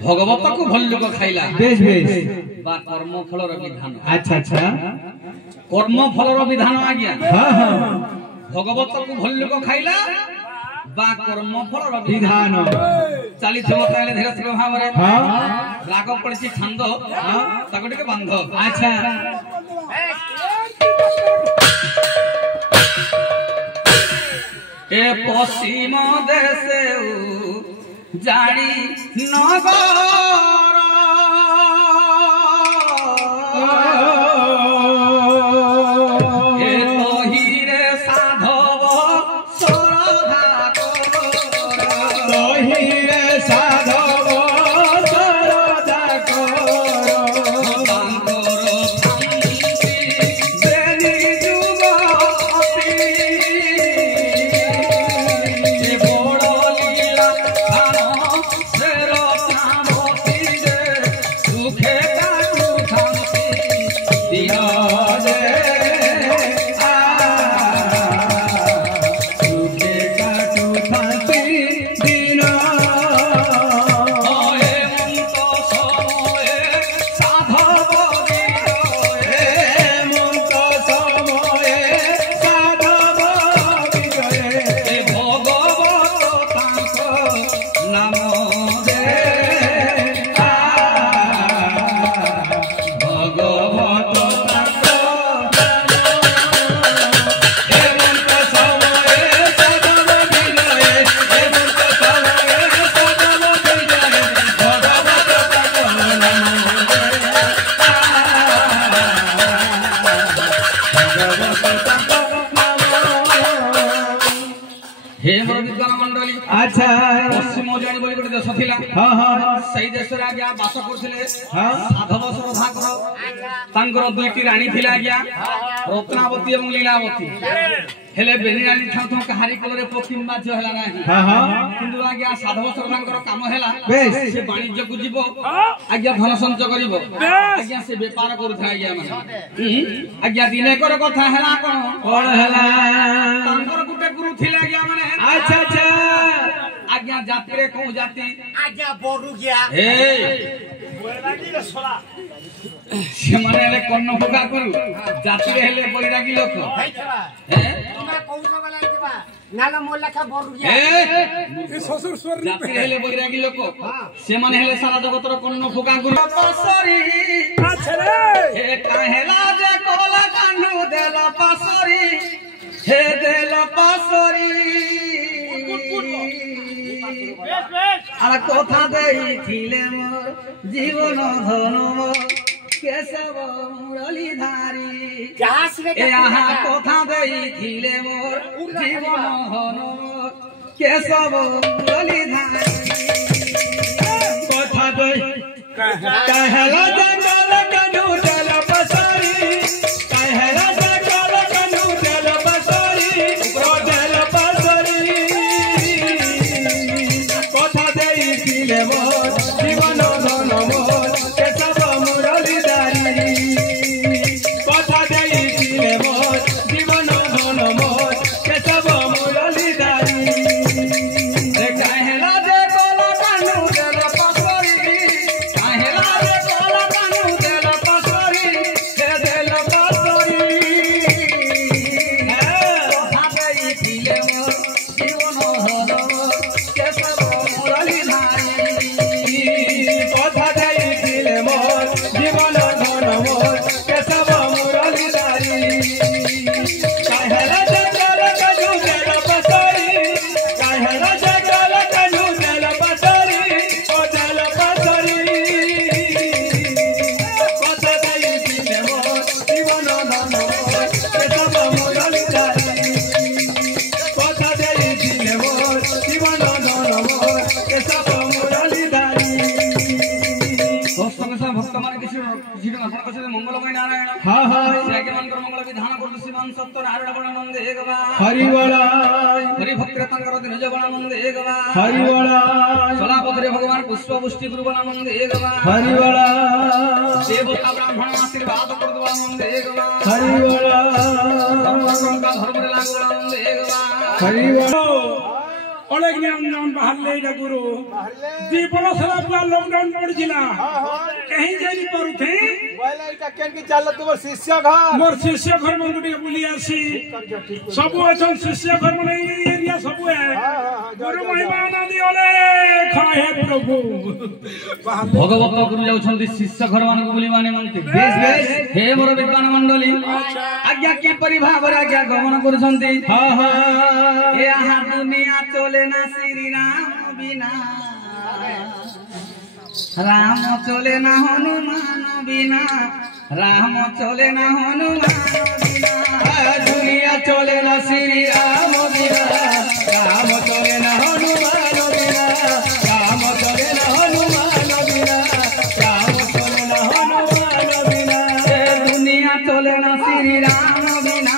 भगवत को भल्लुक खाइला बेश बेश बा कर्म फलर विधान। अच्छा अच्छा कर्म फलर विधान आज्ञा। हाँ हाँ भगवत को भल्लुक खाइला बा कर्म फलर विधान चली ताले धीरे धीरे भाव रे हाँ राग पड़छि छंद ताको टिके बांध। अच्छा ए पश्चिम देशे जानी नगर ए तोहिरे साधव सरधा तोहिरे साधव सरधा अच्छा पश्चिम जानी बोली गोटे देश थिला। हाँ हाँ सही देश रे आज्ञा बास करथिले हाँ साधव सरधाकर तांकर दुईटी रानी थिला आज्ञा रत्नावती एवं लीलावती। हेले बेनी रानी ठाउ कहारी कोलरे पश्चिम बाध्य हला नाही। हाँ हाँ किंतु आज्ञा साधव सरधाकर काम हेला बेश से वाणिज्य को जीवो आज्ञा धन संचय करिवो आज्ञा से व्यापार करूथा आज्ञा माने आज्ञा दिने कर कथा हेला कोन हला तांकर गुटे गुरु थिला आज्ञा माने। अच्छा अच्छा आज्ञा जाति रे कहू जाति आज्ञा बोलू गया ए बैरागी रे सोला सेमाने हेले कन्न फुका करू जाति रे हेले बैरागी लोक भाईथबा ए तुमा कहू वाला देबा नाला मोला का बोलू गया ए ससुर स्वर जाति रे हेले बैरागी लोक सेमाने हेले सारा जगतर कन्न फुका करू पासरी अच्छा रे हे काहेला जे कोला कान्हू देल पासरी हे देल पासरी আর কথা দেইছিলে মোর জীবন ধন কেশব মুরলী ধারী এ আহা কথা দেইছিলে মোর জীবন ধন কেশব মুরলী ধারী কথা দই कहला जंगल कनु चल पसरी कहला जंगल कनु चल पसरी चल पसरी কথা দেইছিলে মোর জীবন ধন মোর কেশব মুরলী ধারী কথা দেইছিলে মোর জীবন ধন মোর কেশব মুরলী ধারী कहला जे कोला कान्हू देल पासरी कहला जे कोला कान्हू देल पासरी हे देल पासरी কথা দেইছিলে মোর জীবন ধন কেশব মুরলী ধারী কথা দেইছিলে মোর জীবন ধন মোর কেশব মুরলী ধারী কাহেলা জঙ্গল কনু দেল পসরি কাহেলা জঙ্গল কনু দেল পসরি ও দেল পসরি কথা দেইছিলে মোর জীবন ধন মোর কেশব মুরলী ধারী কথা দেইছিলে মোর জীবন ধন মোর কেশব মুরলী ধারী भक्त मान किसी मंगलमय नारायण हाँ हाँ मंगल विधान कर श्रीमान सत्य नारायण बणानंद एक हरि बोला हरि भक्त दिन बणानंद एक हरि बोला चलापथरे भगवान पुष्प पुष्टि गुरु बणानंद एक हरि बोला देवता ब्राह्मण आशीर्वाद कर बणानंद एक हरि बोला धर्म का धर्म लागू बणानंद एक हरि बोला অনেক নিয়ম বাহারলে এটা গুরু 2 বছর সারা পুরা লকডাউন পড়ছিল कहीं जाई परुथे बोला इटा केन के चाल तोर शिष्य घर मोर शिष्य घर मन गुटी बुली आसी सब अछन शिष्य घर मन एरिया सब है गुरु महिमा नदी ओले खाए प्रभु भगवत गुरु जाउछंती शिष्य घर मान बुली माने मानते बेस बेस हे मोर विद्वान मंडली आज्ञा की परिभावर आज्ञा गमन करूछंती हां हां ए आहा दुनिया चले ना श्री राम बिना राम चले ना हनुमान बिना राम चले ना हनुमान बिना दुनिया चले ना श्री राम बिना राम चले ना हनुमान बिना राम चले ना हनुमान बिना राम चले ना हनुमान बिना दुनिया चले ना श्री राम बिना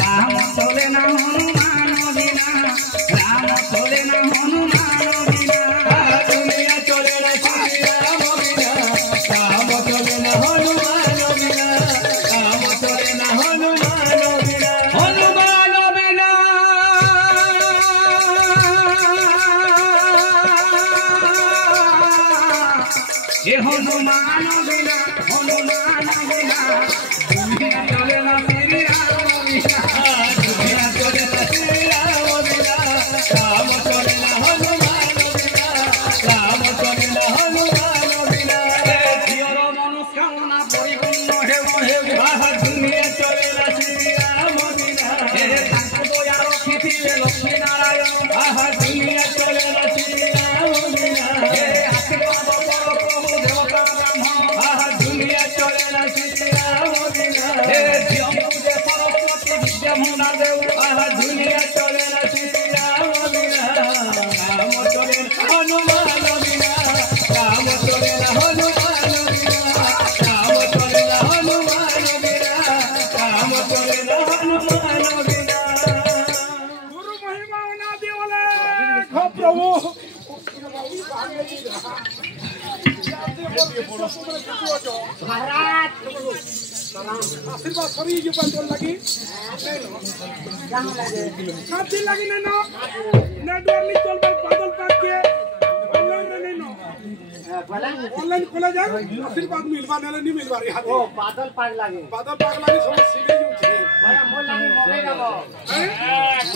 राम चले ना हनुमान बिना राम चले ना हनुमान बिना दुनिया चले ना श्री राम बिना राम चले ना हनुमान बिना राम चले ना हनुमान बिना हनुमान बिना ये हनुमान बिना दुनिया चले ना श्री राम बिना दुनिया चले ना श्री राम बिना राम चले ना हनुमान बिना राम चले ना हनुमान बिना जियर मनोकामना परिपूर्ण हेव हेव दुनिया चले ना श्री राम बिना तांको दया रखिथिले लक्ष्मी नारायण दुनिया चले ना श्री राम बिना आशीर्वाद पर प्रभु देवता ब्रह्म दुनिया चले ना श्री राम बिना जम्बुदे सरस्वती विद्या भंडार देव दुनिया चले ना श्री राम बिना राम चले हनुमान बिना राम चले ना हनुमान बिना राम चले ना हनुमान बिना राम चले ना हनुमान बिना गुरु महिमा नदी ओले खो प्रभु महाराज आशीर्वाद सभी जो बंद लगी कहां लगे काती लगी ने नो ने डोरली चल पर बादल पाक के ऑनलाइन रे नो बोला ऑनलाइन खोला जा आशीर्वाद मिलवा ने नहीं मिलवा रे हाथ ओ बादल पाग लगे सब सीधे जो छे बोला मोर लगे मोगे जाबो हैं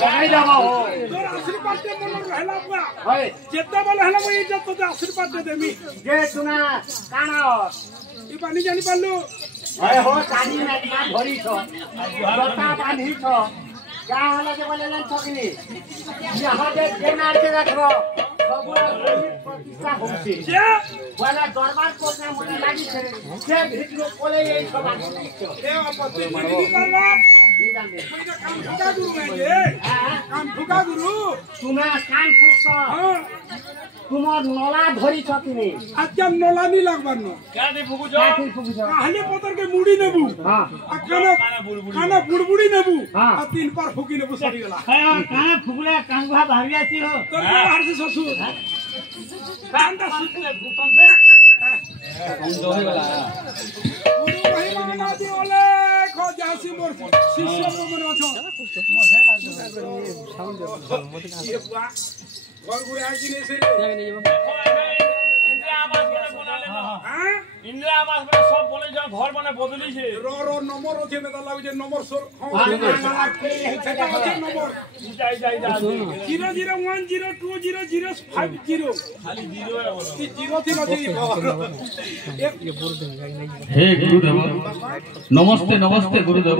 मोगे जाबो हो तोर आशीर्वाद के मन रहला बुआ होय जेते बोले हला मैं इज्जत तो आशीर्वाद दे देमी जे सुना काना ई पानी जानी पालू होय हो कानी ना धरी छो जता बांधी छो क्या हला के बोले न छकनी यहां दे देनार के रखो सब प्रतिष्ठा होची जे बोला दरबार को ना मोने लागी छे जे भितरो कोले ये सब ए आपत्ति नहीं करवा नहीं जाने मैं काम ठुका गुरु है ये काम ठुका गुरु तुम्हें कान फुकछ हां তোমার নলা ধরি ছকিনি আজকে নলা নি লাগবানো কাটি ফুকুছ কাহলে পতর কে মুড়ি নেবু হ্যাঁ কানা বুড়বুড়ি নেবু হ্যাঁ। আর 3 পার ফুকি নেবু সরি গলা হ্যাঁ কানে ফুকলে কাঙ্গুয়া ভাবি আছি হো তোর বাহার সে শ্বশুর কানটা সুতলে ভূতন সে বন্ধ হয়ে গলা গুরু মহিমা না দি ওলে খো যাসি মোর শিষ্য মনে আছো ये बुआ घर घुरे आकी ने से इंदिरा आवास बने बनाले हां इंदिरा आवास बने सब बोले जो घर बने बदली छे रो नंबर होथे में तो लागु जे नंबर सर हां नंबर जाई जाई जा 001020050 खाली जीरो है बोलो की जीरो थी नथी हे गुरुदेव नमस्ते नमस्ते गुरुदेव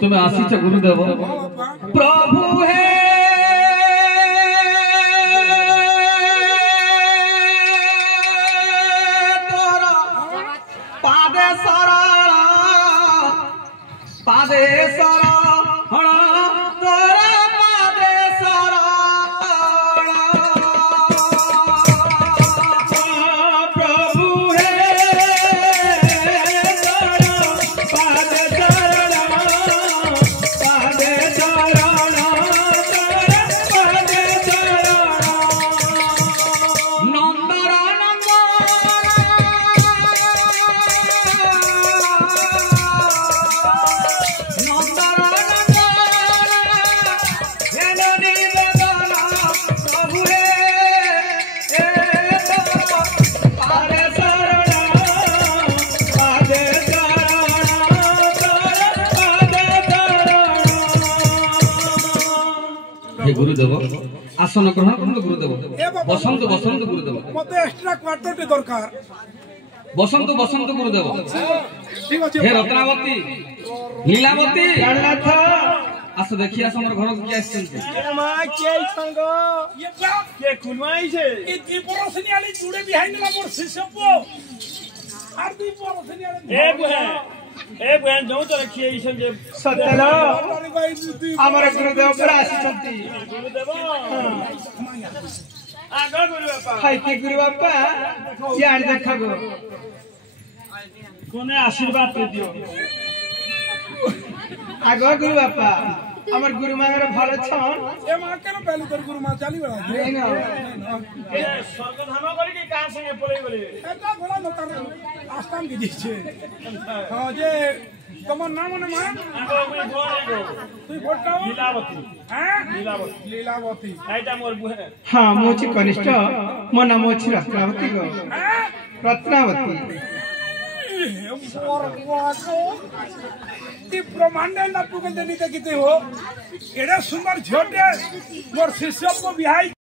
तुम्हें आसीच गुरुदेव प्रभु हे तोरा पादे शरण तोरा पादे शरण प्रभु हे तोरा पादे शरण नंदरा आसन ग्रहण करते गुरुदेव बसंत बसंत गुरुदेव मत एक्स्ट्रा क्वार्टर टे दरकार बसंत बसंत गुरुदेव ठीक अछि हे रत्नावती लीलावती गणनाथ आस देखि आस हमर घर के आछन मां के संग ये बा के खुलवाई छे ए दीपरसनी आली जुड़े बिहाइंड ना मोर शिष्यपो आर दीपरसनी आली ए बहन जो तो रखिए ईशन जे सत्यलो अरे भाई बुद्धि हमर गुरुदेव पर आसीचंती गुरुदेव आगो गुरु बापा हाय के गुरु बापा यार देखगो कोने आशीर्वाद दे दियो आगो गुरु बापा हमर गुरु मांगर भलो छन ए मां के पहले तर गुरु मां चाली बड़ा नहीं ना ए स्वर्ग धाम करी के कहां संगे पड़े बोले एटा घोड़ा नतर आस्थान के दिछे हां जे তোমার নাম মানে মা आगो में गोरे गो তুই ফটাও लीलावती হ্যাঁ लीलावती লীলাবতী आइटा मोर बुहे हां मोची कनिष्ठ मो नाम अछि रत्नावती गो হ্যাঁ रत्नावती ब्रह्मांडे ना पुगल देनी देखते हो एड़ा सुंदर झोटे मोर शिष्य को बिहाई